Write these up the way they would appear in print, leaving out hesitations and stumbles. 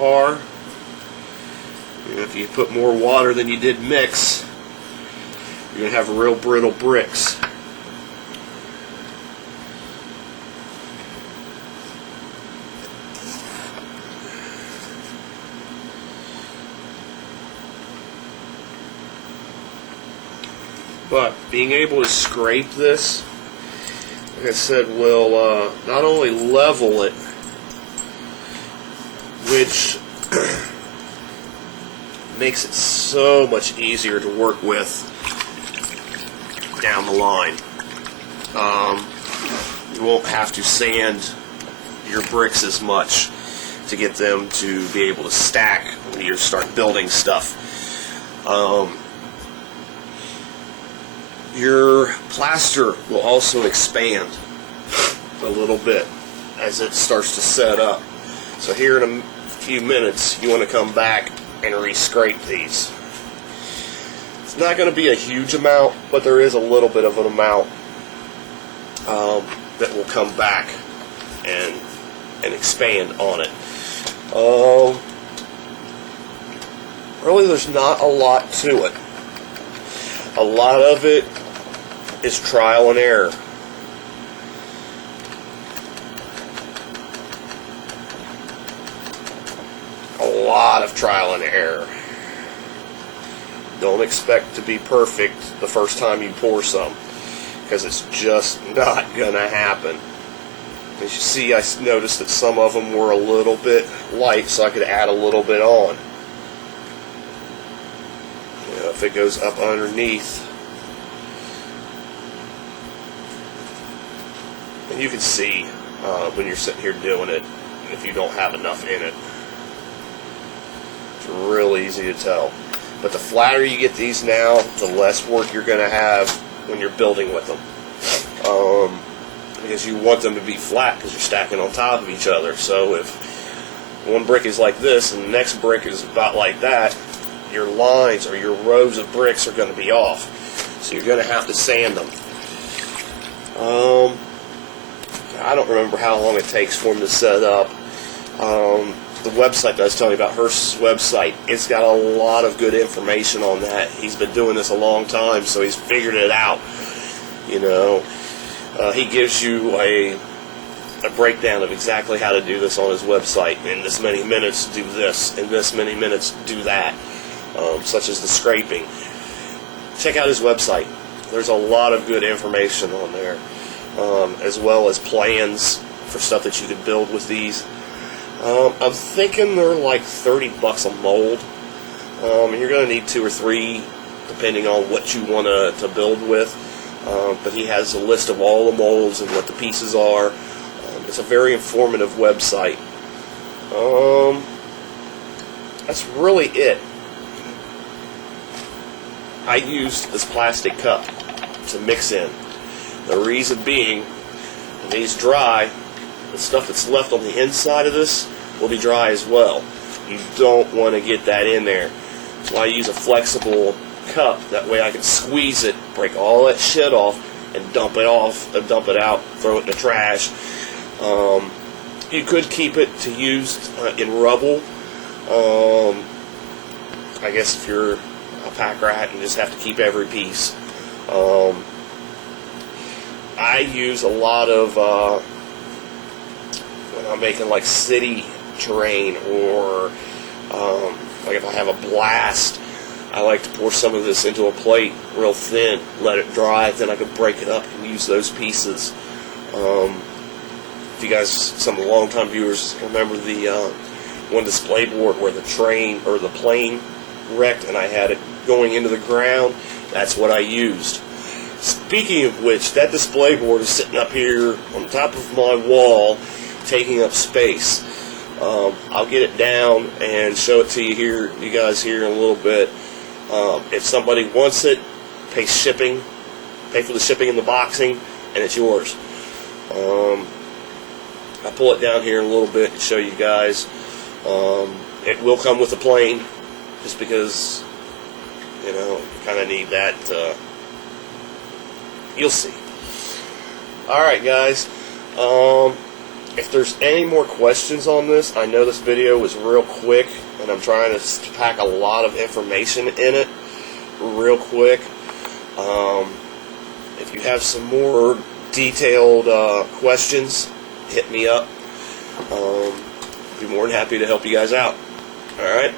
are. If you put more water than you did mix, you're going to have real brittle bricks. But being able to scrape this, like I said, will not only level it, which makes it so much easier to work with down the line. You won't have to sand your bricks as much to get them to be able to stack when you start building stuff. Your plaster will also expand a little bit as it starts to set up. So here in a few minutes, you want to come back and re-scrape these. It's not going to be a huge amount, but there is a little bit of an amount that will come back and expand on it. Really, there's not a lot to it. A lot of it is trial and error. A lot of trial and error. Don't expect to be perfect the first time you pour some, because it's just not going to happen. As you see, I noticed that some of them were a little bit light, so I could add a little bit on. You know, if it goes up underneath, and you can see when you're sitting here doing it, if you don't have enough in it. It's real easy to tell. But the flatter you get these now, the less work you're going to have when you're building with them. Because you want them to be flat because you're stacking on top of each other. So if one brick is like this and the next brick is about like that, your lines or your rows of bricks are going to be off. So you're going to have to sand them. I don't remember how long it takes for them to set up. The website that I was telling you about, Hurst's website, it's got a lot of good information on that. He's been doing this a long time, so he's figured it out. You know, he gives you a breakdown of exactly how to do this on his website. In this many minutes, do this. In this many minutes, do that. Such as the scraping. Check out his website. There's a lot of good information on there, as well as plans for stuff that you could build with these. I'm thinking they're like $30 a mold. And you're going to need 2 or 3, depending on what you want to build with. But he has a list of all the molds and what the pieces are. It's a very informative website. That's really it. I used this plastic cup to mix in. The reason being, when these dry, the stuff that's left on the inside of this will be dry as well. You don't want to get that in there. That's why I use a flexible cup. That way I can squeeze it, break all that shit off, and dump it out, throw it in the trash. You could keep it to use in rubble. I guess if you're a pack rat and just have to keep every piece. I use a lot of when I'm making like city terrain, or like if I have a blast, I like to pour some of this into a plate real thin, let it dry, then I can break it up and use those pieces. If you guys, some of the long-time viewers, remember the one display board where the train or the plane wrecked and I had it going into the ground, that's what I used. Speaking of which, that display board is sitting up here on top of my wall, taking up space. I'll get it down and show it to you here, you guys here in a little bit. If somebody wants it, pay for the shipping and the boxing, and it's yours. I'll pull it down here in a little bit to show you guys. It will come with a plane, just because, you know, you kind of need that. You'll see. Alright, guys. if there's any more questions on this, I know this video was real quick, and I'm trying to pack a lot of information in it real quick. If you have some more detailed questions, hit me up. Be more than happy to help you guys out. Alright?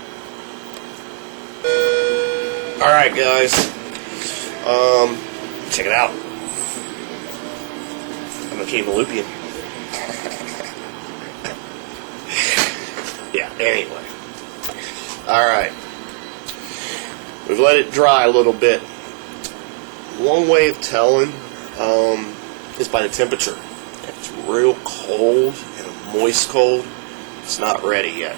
Alright, guys. Check it out. I'm a Camelopian. Yeah, anyway. Alright. We've let it dry a little bit. One way of telling is by the temperature. If it's real cold and a moist cold, it's not ready yet.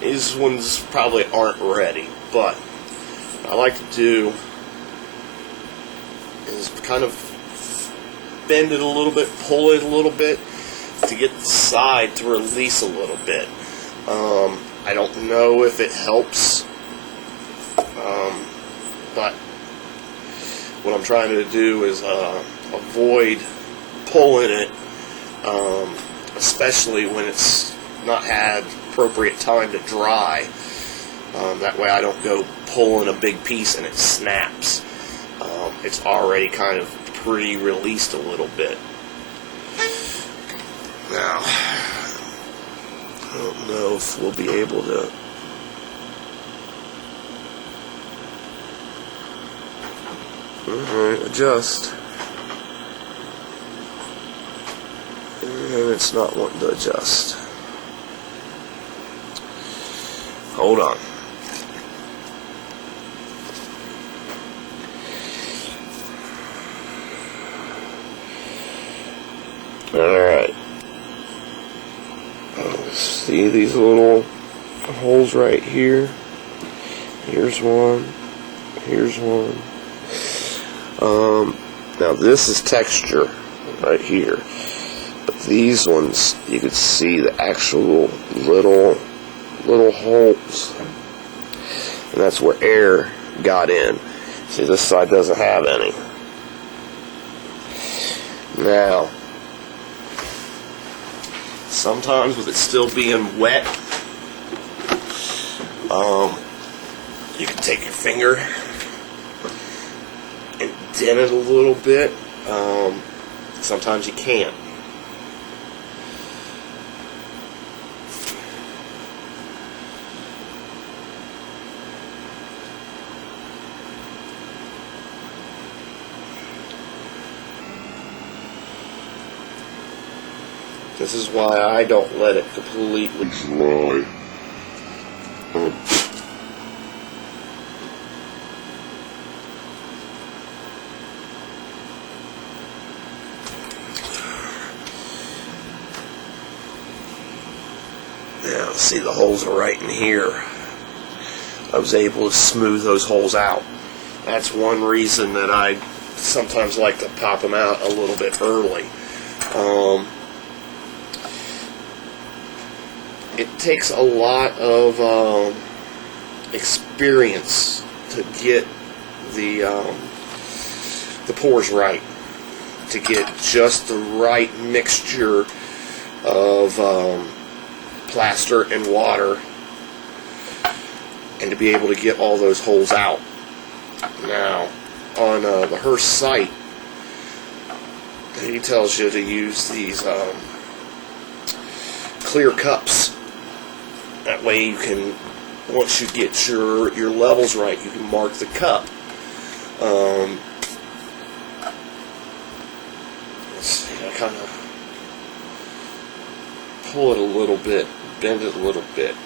These ones probably aren't ready, but what I like to do is kind of bend it a little bit, pull it a little bit to get the side to release a little bit. I don't know if it helps, but what I'm trying to do is avoid pulling it, especially when it's not had appropriate time to dry. That way I don't go pulling a big piece and it snaps. It's already kind of pre-released a little bit. Now, I don't know if we'll be able to. Alright, adjust. And it's not wanting to adjust. Hold on. Alright. See these little holes right here? Here's one. Here's one. Now this is texture right here. But these ones, you can see the actual little holes. And that's where air got in. See, this side doesn't have any. Now, sometimes with it still being wet, you can take your finger and dent it a little bit. Sometimes you can't. This is why I don't let it completely dry. Now, see, the holes are right in here. I was able to smooth those holes out. That's one reason that I sometimes like to pop them out a little bit early. It takes a lot of experience to get the pours right, to get just the right mixture of plaster and water, and to be able to get all those holes out. Now, on the Hearst site, he tells you to use these clear cups. That way you can, once you get your levels right, you can mark the cup. Let's see, I kind of pull it a little bit, bend it a little bit,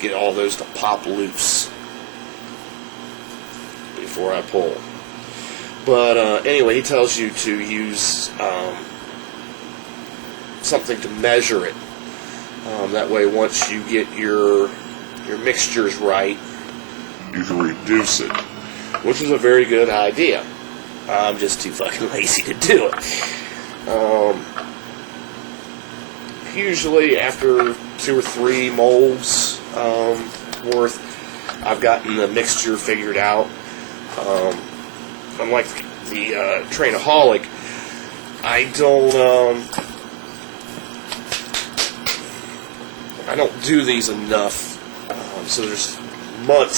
get all those to pop loose before I pull. But anyway, he tells you to use something to measure it. That way, once you get your mixtures right, you can reduce it, which is a very good idea. I'm just too fucking lazy to do it. Usually, after 2 or 3 molds worth, I've gotten the mixture figured out. Unlike the Trainaholic, I don't I don't do these enough, so there's months